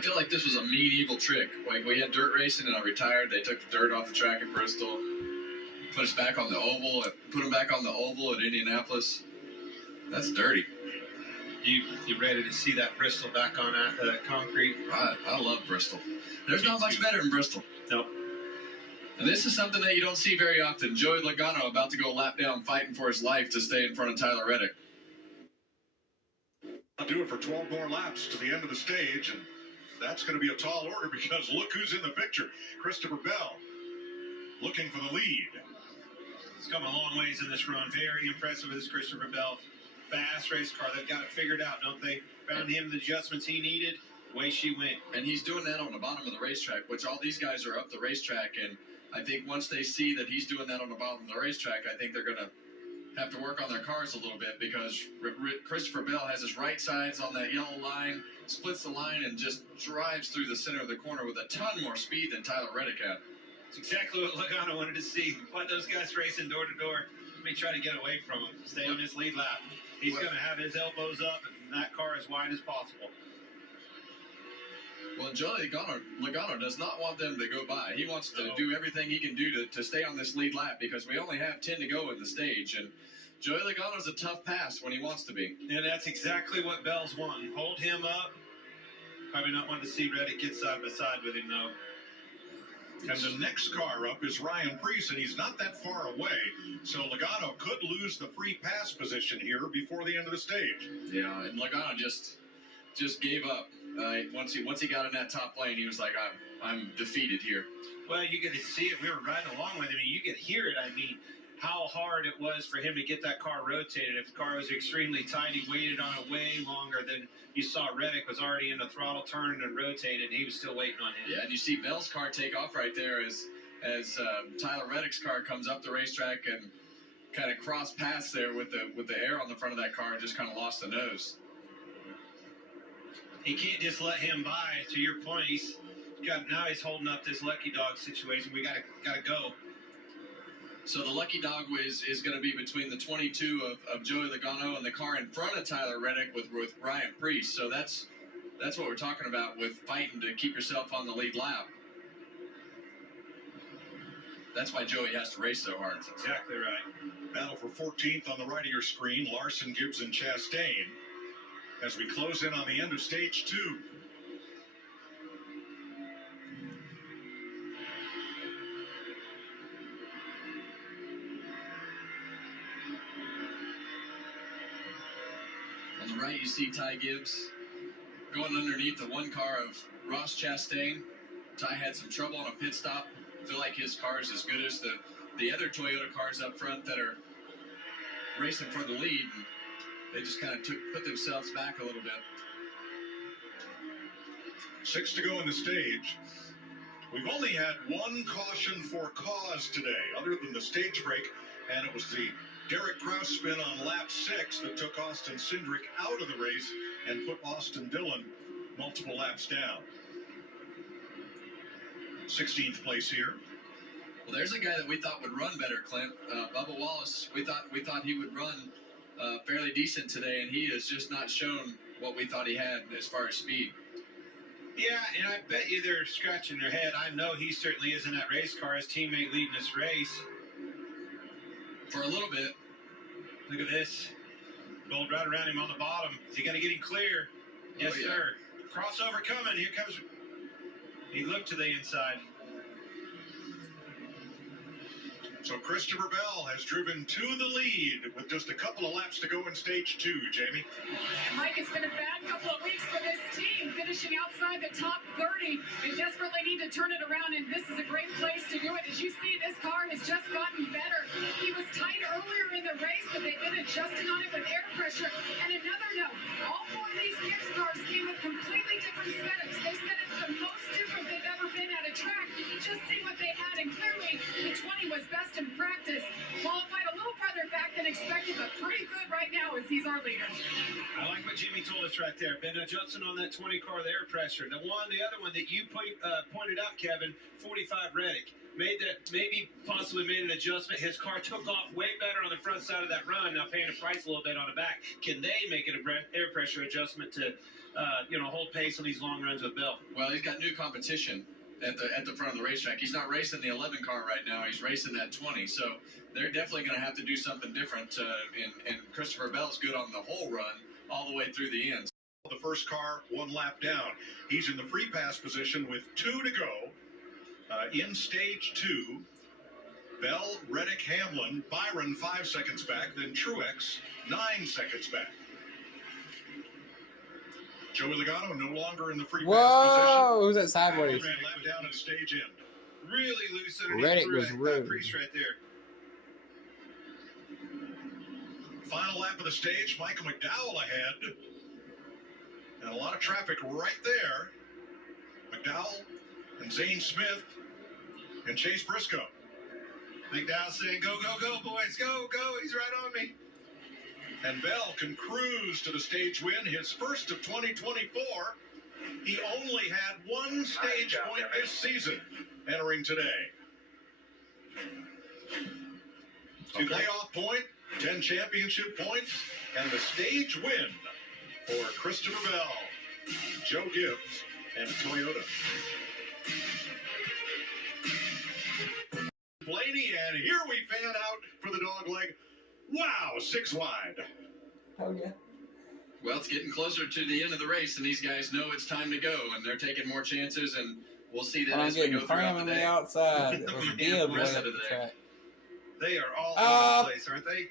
I feel like this was a medieval trick. Like, we had dirt racing and I retired. They took the dirt off the track at Bristol, put us back on the oval, put them back on the oval at Indianapolis. That's dirty. You ready to see that Bristol back on concrete? I love Bristol. There's not much better than Bristol. Nope. And this is something that you don't see very often. Joey Logano about to go lap down, fighting for his life to stay in front of Tyler Reddick. I'll do it for 12 more laps to the end of the stage, and that's going to be a tall order because look who's in the picture. Christopher Bell looking for the lead. He's come a long ways in this run. Very impressive with this Christopher Bell. Fast race car. They've got it figured out, don't they? Found him the adjustments he needed. Away she went. And he's doing that on the bottom of the racetrack, which all these guys are up the racetrack, and I think once they see that he's doing that on the bottom of the racetrack, I think they're going to have to work on their cars a little bit because Christopher Bell has his right sides on that yellow line, splits the line, and just drives through the center of the corner with a ton more speed than Tyler Reddick had. It's exactly what Logano wanted to see. Let those guys racing door to door. Let me try to get away from him. Stay on his lead lap. He's going to have his elbows up and that car as wide as possible. Well, Joey Logano does not want them to go by. He wants to do everything he can do to stay on this lead lap because we only have 10 to go in the stage. And Joey Logano's a tough pass when he wants to be. And that's exactly what Bell's wanting. Hold him up. Probably not wanting to see Reddick get side by side with him, though. And the next car up is Ryan Preece, and he's not that far away. So Logano could lose the free pass position here before the end of the stage. Yeah, and Logano just gave up. Once he got in that top lane, he was like, I'm defeated here. Well, you get to see it. We were riding along with him, and you could hear it. I mean, how hard it was for him to get that car rotated. If the car was extremely tight, he waited on it way longer than you saw. Reddick was already in the throttle, turning and rotated, and he was still waiting on him. Yeah, and you see Bell's car take off right there as Tyler Reddick's car comes up the racetrack and kind of cross paths there with the air on the front of that car and just kind of lost the nose. He can't just let him by. To your point, now he's holding up this lucky dog situation. We gotta go. So the lucky dog is going to be between the 22 of Joey Logano and the car in front of Tyler Reddick with Ryan Preece. So that's what we're talking about with fighting to keep yourself on the lead lap. That's why Joey has to race so hard. That's exactly right. Battle for 14th on the right of your screen. Larson, Gibbs, and Chastain. As we close in on the end of stage 2. On the right, you see Ty Gibbs going underneath the one car of Ross Chastain. Ty had some trouble on a pit stop. I feel like his car is as good as the other Toyota cars up front that are racing for the lead. And they just kind of put themselves back a little bit. 6 to go in the stage. We've only had one caution for cause today, other than the stage break, and it was the Derek Kraus spin on lap 6 that took Austin Cindric out of the race and put Austin Dillon multiple laps down. 16th place here. Well, there's a guy that we thought would run better, Clint. Bubba Wallace. We thought he would run fairly decent today, and he has just not shown what we thought he had as far as speed. Yeah, and I bet you they're scratching their head. I know he certainly is in that race car, his teammate leading this race. For a little bit. Look at this. Gold right around him on the bottom. Is he going to get him clear? Yes, yeah. sir. Crossover coming. Here comes. He looked to the inside. So Christopher Bell has driven to the lead with just a couple of laps to go in stage 2, Jamie. Mike, it's been a bad couple of weeks for this team, finishing outside the top 30. They desperately need to turn it around, and this is a great place to do it. As you see, this car has just gotten better. He was tight earlier in the race, but they've been adjusting on it with air pressure. And another note, all 4 of these Gibbs cars came with completely different setups. They said it's the most different they've ever been at a track. Just see what they had, and clearly the 20 was best in practice. Qualified a little farther back than expected, but pretty good right now as he's our leader. I like what Jimmy told us right there. Been adjusting on that 20 car, the air pressure. The other one that you pointed out, Kevin, 45 Reddick. possibly made an adjustment. His car took off way better on the front side of that run. Now paying a price a little bit on the back. Can they make an air pressure adjustment to, hold pace on these long runs with Bell? Well, he's got new competition at the front of the racetrack. He's not racing the 11 car right now. He's racing that 20. So they're definitely going to have to do something different. And Christopher Bell's good on the whole run all the way through the end. The first car 1 lap down. He's in the free pass position with 2 to go. In stage 2, Bell, Reddick, Hamlin, Byron 5 seconds back, then Truex 9 seconds back. Joey Logano no longer in the free pass Whoa! Who's that position. sideways? Ran lap down at stage end. Really loose underneath Reddick was that rude. crease right there. Final lap of the stage, Michael McDowell ahead. And a lot of traffic right there. McDowell and Zane Smith and Chase Briscoe. McDowell saying, go, go, go, boys, go, go. He's right on me. And Bell can cruise to the stage win, his first of 2024. He only had 1 stage point this season entering today. Okay. Playoff point, 10 championship points, and the stage win for Christopher Bell, Joe Gibbs, and Toyota. Blaney, and here we fan out for the dog leg. Wow, 6 wide. Oh, yeah. Well, it's getting closer to the end of the race, and these guys know it's time to go, and they're taking more chances, and we'll see that I'm as we getting go throughout crammed the on the day. outside. It was Yeah, Gibbs the way rest up of the the day. track. They are all Ah! over the place, aren't they?